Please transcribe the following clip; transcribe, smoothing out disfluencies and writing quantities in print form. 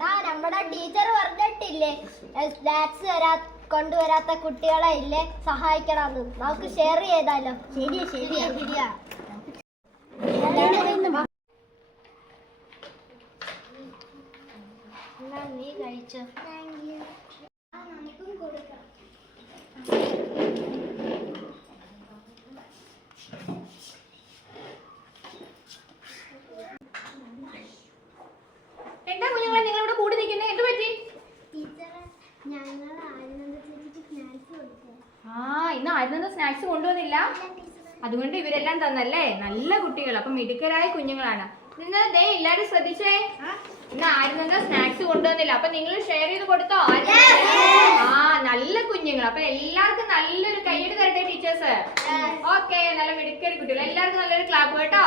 എടാ നമ്മുടെ ടീച്ചർ പറഞ്ഞിട്ടില്ലേ സ്നാക്സ് കൊണ്ടുവരാത്ത കുട്ടികളെ ഇല്ലേ സഹായിക്കണമെന്ന്. നമുക്ക് ഷെയർ ചെയ്താലോ? ശരിയാ ശരിയാ ശരിയാ. നീ കഴിച്ചോ? നമുക്കും കൊടുക്കാം. എന്താ കുഞ്ഞുങ്ങളെ നിങ്ങളിവിടെ കൂടി നിൽക്കുന്നേ? എന്ത് പറ്റി? ഇന്ന് ആരും സ്നാക്സ് കൊണ്ടുവന്നില്ല. അതുകൊണ്ട് ഇവരെല്ലാം തന്നല്ലേ. നല്ല കുട്ടികൾ, അപ്പൊ മിടുക്കരായ കുഞ്ഞുങ്ങളാണ്. ഇന്ന് ദേ എല്ലാരും ശ്രദ്ധിച്ചേ, ഇന്ന് ആരും സ്നാക്സ് കൊണ്ടുവന്നില്ല. അപ്പൊ നിങ്ങൾ ഷെയർ ചെയ്ത് കൊടുത്തോ? നല്ല കുഞ്ഞുങ്ങൾ. അപ്പൊ എല്ലാവർക്കും നല്ലൊരു കൈയ്യടി തരട്ടെ ടീച്ചേഴ്സ്. ഓക്കെ, നല്ല മിടുക്കരി കുട്ടികൾ. എല്ലാവർക്കും നല്ലൊരു ക്ലാപ്പ് കേട്ടോ.